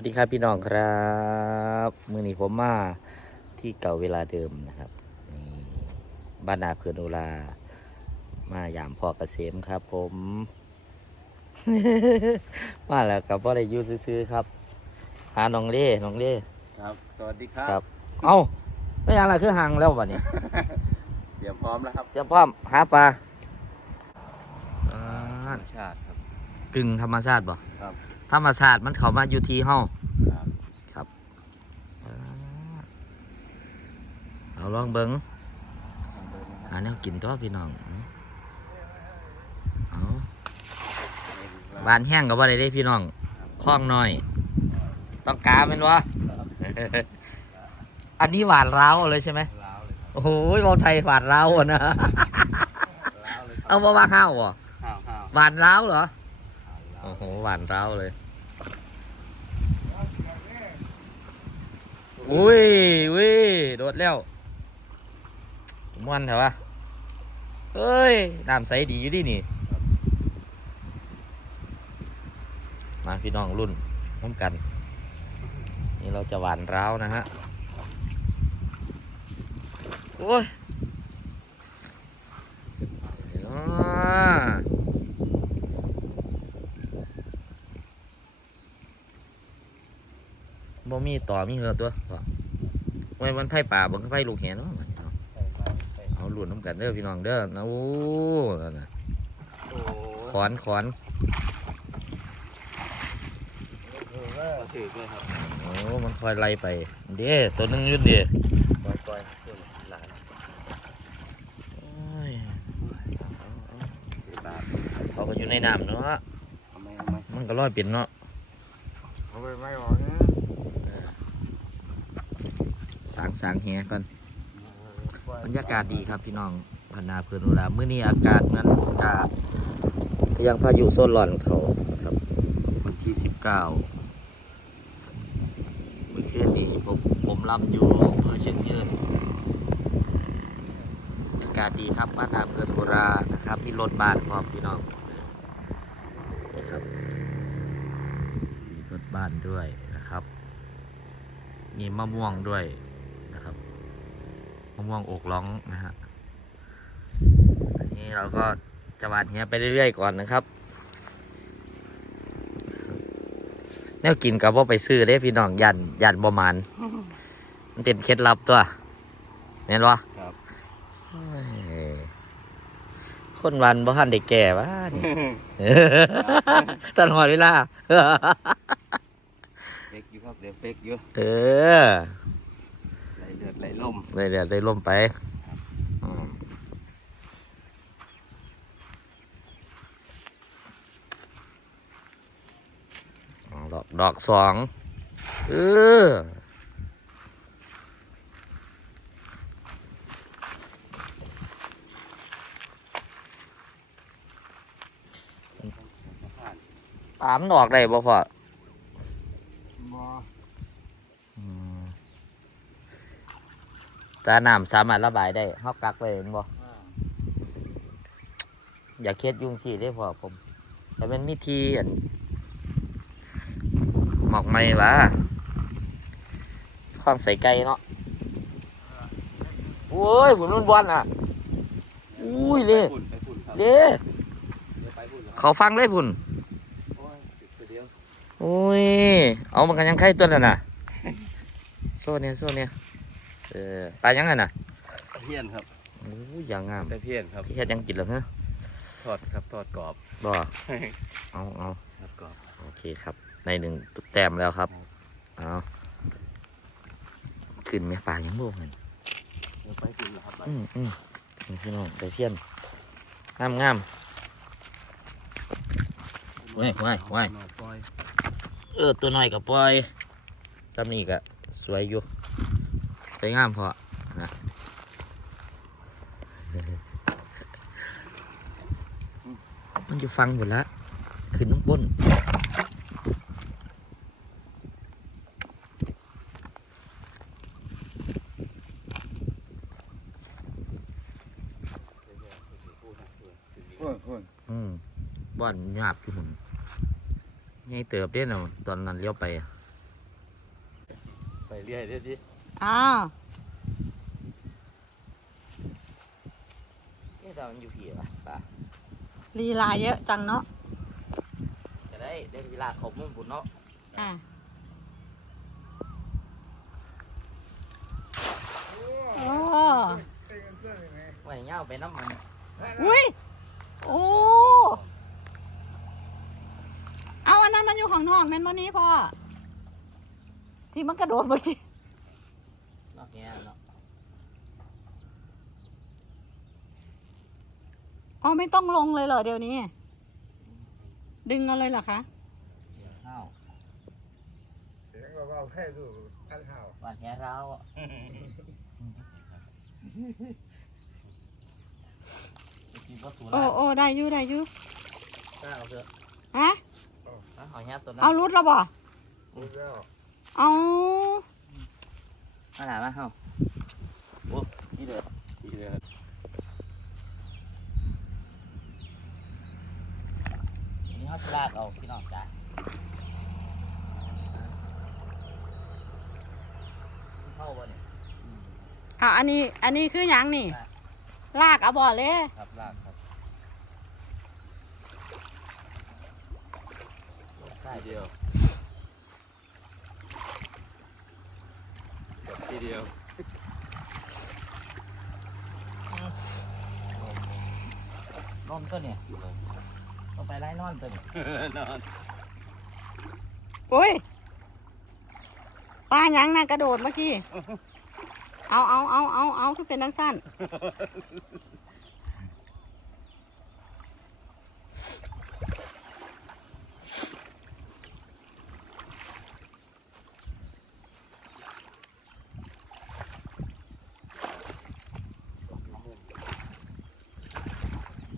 วัสดีครับพี่น้องครับมือนี้ผมมาที่เก่าเวลาเดิมนะครับนี่บ้านนาเพื่อนโอลามายามพ่อเกษมครับ ผม มาแล้วกับพ่อได้อยูซื้อๆครับ หาน้องเล่น้องเล่ครับ สวัสดีครัครับ เอ้าไม่ยังอะไรคือหางแล้ววะเนี่ยเตรียมพร้อมแล้วครับเตรียมพร้อมหาปลาอ่าธรรมชาติครับ กึ่งธรรมชาติบ่ครับ ธรรมชาติมันเข้ามาอยู่ที่ห้องครับเอาลองเบิ้งลองดูนะคอัรับนนี้กินตัวพี่น้องเอาหวานแห้งกับว่าได้เด้พี่น้องคล้องหน่อย ต้องกาเป็นวะอันนี้หวานร้าวเลยใช่ไหมล้าวเลยครับโอ้โหเราไทยหวานร้าวอะนะล้าวเลยครับเอามาว่าข้าวเหรอห้าวห้าวหวานร้าวเหรอล้าวโอ้โห หวานร้าวเลย อุ้ยอุ้ยโดดแล้วม่วนเถอะวะเฮ้ยน้ำใสดีอยู่ดินี่มาพี่น้องรุ่นน้ำกัน นี่เราจะหวานร้าวนะฮะโอ้ยเนาะ บ่มีต่อมีเหือตัวบ่ไว้มันไผ่ป่าเบิ่งไผ่ลูกแหนเนาะใส่มาใส่เอาหลุนน้ำกันเด้อพี่น้องเด้อนะโอ้นั่นน่ะโอ้ขอนขอนโหมาถือเลยครับโอ้มันคอยไล่ไป เด้ตัวหนึงอยุ่นเด้ปล่อยปล่อยเพื่อนหลานโอ้ยสิบบาทเขาก็อยู่ในน้ำเนาะเอาไหมเอาไหมมันก็ลอยเป็นเนาะเอาไปไม่ออกนะ สางสางแหก่อนบรรยากาศดีครับพี่น้องพันนาเพื่อนอุราเมื้อนี้อากาศมันกาก็ยังพายุโซนร้อนเขาครับ วันที่สิบเก้าเมื่อคืนนี้ผมผมลำอยู่อำเภอเชียงยืนอากาศดีครับบ้านนาเพื่อนโบรานะครับมีรถบ้านพร้อมพี่น้องครับมีรถบ้านด้วยนะครับ มีมะม่วงด้วยะม่วงอกร้องนะฮะอันนี้เราก็จะหวานเฮียไปเรื่อยๆก่อนนะครับ แนวกินกับว่าไปซื้อได้พี่น้องยันยันประมาณมันเป็นเคล็ดลับตัวเห็นปะครับเฮ้ยคนวันบ่ทันได้แก่วะนี่ตลอดเวลาเฟกอยู่ครับเดี๋ยวเฟกอยู่เออ ไหลเดือดไหลลมเลยเดี๋ยวได้ล่มไปอืมเอาดอกดอกสองเออปลามันออกได้บ่พ่อบ่อืม ตาน้ำสามารถระบายได้เฮากักไว้เห็นบ่อย่าเครียดยุ่งสิได้พอผม แต่เป็นมิธีอันหมอกไม่วะข้องใส่ไก่เนาะโอ้ยหุ่นมันบอลอะอุ้ยเล่ไปฝุ่นไปฝุ่นครับเล่เดี๋ยวไปฝุ่นแล้วครับเขาฟังเลยพุ่นโอ้ยติดตัวเดียวโอ้ย เอามันกันยังไข่ตัวนั่นน่ะโซ่เนี่ยโซ่เนี่ยเออปลายังไงน่ะตะเพียนครับโอ้ยอย่างงามตะเพียนครับพี่เฮ็ดยังกินเหรอเฮ้ยทอดครับทอดกรอบบ่เอาเอาทอดกรอบโอเคครับ ในหนึ่งตุ๊กแต้มแล้วครับเอาขึ้นไหมปลายังโบกเลยเดี๋ยวไปฝุ่นแล้วครับอืมอืมนี่พี่น้องไปเพี้ยนงามงามไว้ไว้ไว้ปล่อยเออตัวน้อยกับปล่อยซ้ำนี่ก็สวยอยู่ สวยงามพอนะมันจะฟังหมดละขึ้นน้ำก้นฝุ่นฝุ่นอืมบ้านหยาบอยู่หุ่นใหญ่เติบเด้เนาะตอนนั้นเลี้ยวไปอะไปเรื่อยเรื่อยดิ อ้าวเอ๊ะแต่มันอยู่ผีป่ะป่ะลีลาเยอะจังเนาะจะได้ได้เวลาเขามุ่งผุนเนาะอะโอ้ไว้เงาไปน้ำมันอุ้ยโอ้เอาอันนั้นมันอยู่ของนอกแม่นวันนี้พ่อที่มันกระโดดเมื่อกี้ นอกเนี้ยเนาะอ๋อไม่ต้องลงเลยเหรอเดี๋ยวนี้ ดึงเอาเลยเหรอคะเดี๋ยวเข้าเสียงเบาๆแค่ดูอันเห่าว่าแค่เราอะกินก็สูโอ้โอ้ได้อยู่ได้อยู่ได้เอาเถอะฮะเอาหอยแฮตัวนั้นเอารุดแล้วบ่ดูแล้วเอา มาหนามาเฮาโอ้นี่เดือดอีกเลยอันนี้เขาสลากเอาพี่น้องจ้าเข้าบ่เนี่ยเอาอันนี้ อันนี้คือหยังนี่ ลากเอาบ่เลยครับลากครับใช่ทีเดียวจบ ทีเดียวนมตัวเนี่ยต้องไปไล่นอนตัวเนี่ยนอนโอ้ยปลาหยังน่ะกระโดดเมื่อกี้ เอาเอาเอาเอาเอาคือเป็นดังสั้น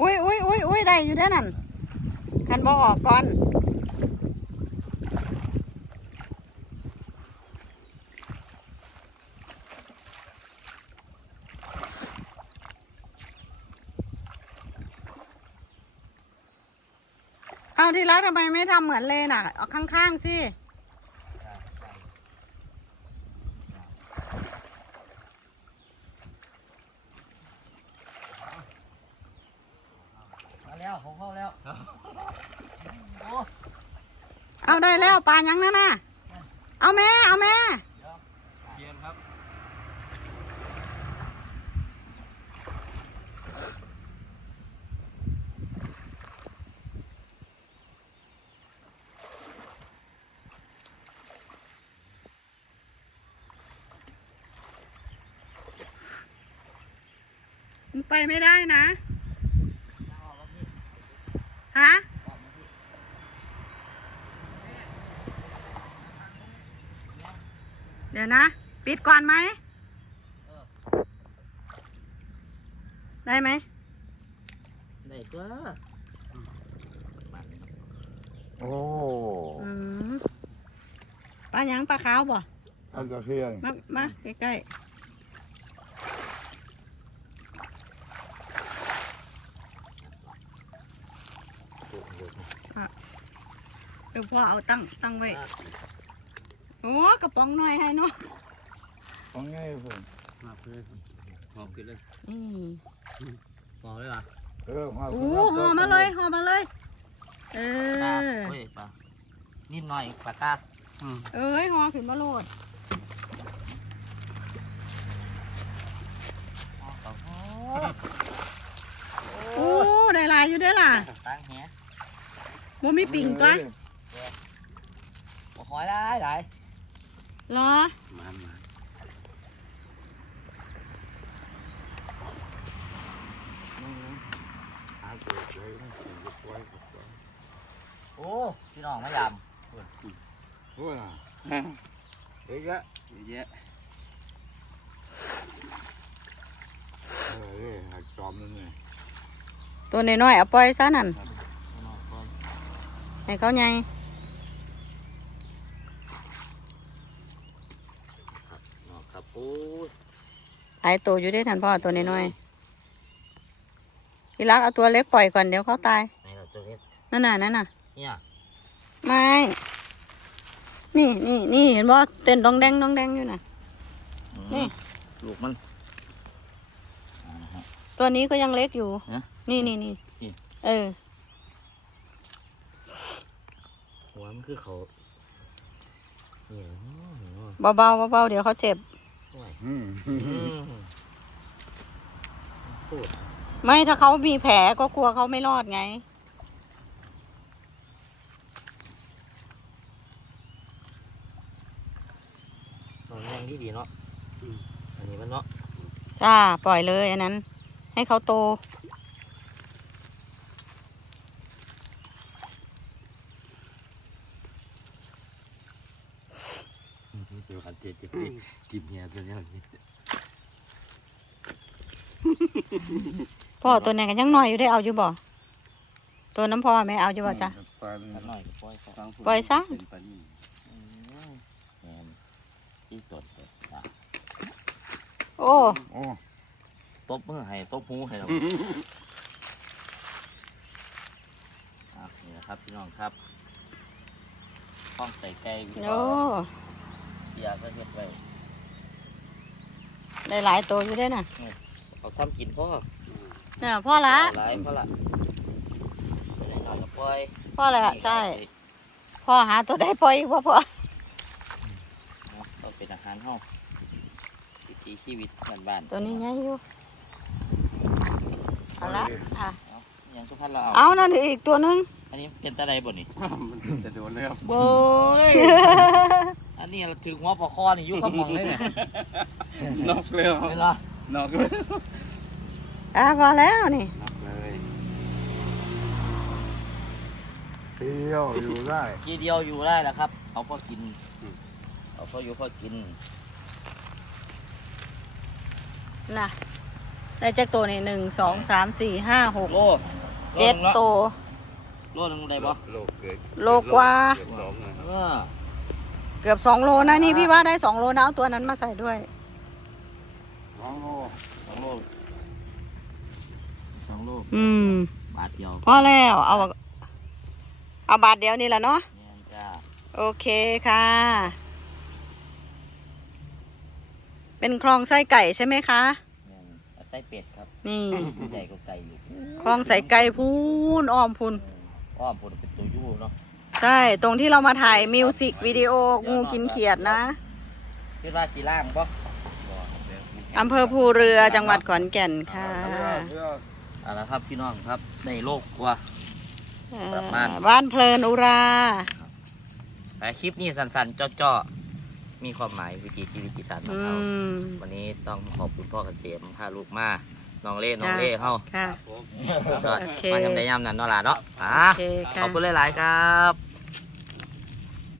อุ้ยอุ้ยอุ้ยอุ้ยได้อยู่ได้นั่นคันบอออกก่อนเอาที่รักทำไมไม่ทำเหมือนเลนอะเอาข้างๆสิ มาแล้วเขาเข้าแล้วโอ้ เอาได้แล้วปลาห ยังนั่นน่ะ เอาแม่ เอาแม่เทียนครับมันไปไม่ได้นะ ฮะ เดี๋ยวนะ ปิดก่อนไหม ได้ไหม ได้ตัวโอ้อืมปลาหยังปลาขาวบ่ อันตะเพียนมามาใกล้ๆอะเดี๋ยวพ่อเอาตั้งตั้งไว้โอ้กระป๋องหน่อยให้เนาะของง่ายผมมาเพื่อนหอบขึ้นเลยอืมพอเลยป่ะเออมาโอ้ห่อมาเลยห่อมาเลย เอตาอ เฮ้ยป่ะนิดหน่อยปากกาอืมเอ้ยห่อขึ้นมาโลดโอ้ได้หลายอยู่ได้อล่ะตั้งแหบ่มีปิ่งตัวบ่หอยได้ได้ เหรอมามาหาเกิดเลยนะกินกับไว้กับไว้โอ้พี่น้องมายโอ้ยนะเด็กอะเยอะแยะเออเอ้ยหักจอมนั่นไงตัวน้อยๆเอาปล่อยซะนั่นำพี่น้องก่อนให้เขาใหญ่ เนาะครับโอ้ย หลายตัวอยู่ได้นั่นพ่อตัวน้อยๆที่รักเอาตัวเล็กปล่อยก่อนเดี๋ยวเขาตายไหนเราตัวเล็กนั่นน่ะนั่นน่ะเนี่ยไม่นี่นี่นี่เห็นว่าเต้นดองแดงดองแดงอยู่นะนี่ ลูกมัน ตัวนี้ก็ยังเล็กอยู่ฮะนี่นี่นี่นี่ เออ หัวมันคือเขาเนี่ยเบาๆเบาๆเดี๋ยวเขาเจ็บอืมพูด ไม่ถ้าเขามีแผลก็กลัวเขาไม่รอดไง นอนยังดีดีๆเนาะอันนี้มันเนาะจ้าปล่อยเลยอันนั้น ให้เขาโต เดี๋ยวอันเจ็ดเจ็บกินเฮียตัวเนี้ยนี่พ่อตัวไหนกันยังน้อยอยู่ได้เอาอยู่บ่ ตัวน้ำพ่อไหมเอาอยู่บ่จ้ะปลากันหน่อยก็ปล่อยเขาปล่อยซะเป็นปลานิ่มอืมแม่นที่ตดเลยอะโอ้โอ้ตบมือให้ตบหูให้เราอะนี่นะครับพี่น้องครับข้องใส่ไก่โอ้ เสียก็เฮ็ดไว้ได้หลายตัวอยู่ได้น่ะเอาซ้ำกินพ่อน่ะพ่อละ หลายพ่อละไปไหนหน่อยก็ปล่อยพ่อละใช่ พ่อหาตัวได้ปล่อยอีกบ่พ่อเนาะก็เป็นอาหารเฮาวิถีชีวิตบ้านบ้านตัวนี้ไงอยู่เอาละอะๆเนาะยังสุพรรณเราเอาเอานั่นอีกตัวหนึงอันนี้เป็นตะไดบ่นี่มันจะโดนเลยครับ โบ้ยอั นนี้เราถึงหัวปอคอนี่อยุ่กับหมองเลยเนี่ยนอกเลยครับเวลานอกเลยอะพอแล้วนี่นอกเลยเที่ยวอยู่ได้ทีเดียวอยู่ได้แหละครับเอาพอกินเอาพออยู่พอกินน่ะได้จักตัวนี่หนึ่งสองสามสี่ห้าหกโลเจ็ดโลหนึ่งตัว โลหนึงได้ปะโลกเกิดโลกว่า เกือบสองเลยครับเออ เกือบสองโลนะนี่พี่ว่าได้สองโลนะเอาตัวนั้นมาใส่ด้วยสองโลสองโลสองโลอืม บาทเดียวพอแล้วเอา เอาบาทเดียวนี่แหละเนาะเนี่ยจ้าโอเคค่ะ เป็นคลองไส้ไก่ใช่ไหมคะ เนี่ยเอาไส้เป็ดครับนี่ ใหญ่กว่าไก่อยู่คลองไส้ไก่พูนอ้อมพูนอ้อมผลเป็นตัวยูเนาะ ใช่ ตรงที่เรามาถ่ายมิวสิกวิดีโองูกินเขียดนะคิดว่าสีล่างปะอำเภอภูเรือจังหวัดขอนแก่นค่ะเที่ยวเที่ยวเอาละครับพี่น้องครับในโลกกว่าประมาณบ้านเพลินอุราแต่คลิปนี้สั้นๆเจาะๆมีความหมายวิถีชีวิตอีสานขออืงเรามวันนี้ต้องขอบคุณพ่อเกษมพาลูกมาน้องเล่น้องเล่เฮาค่ะก็โอเคมาทำได้ยามนั้นเนาะล่ะเนาะอะโอเคขค่ะอบคุณหลายๆครับ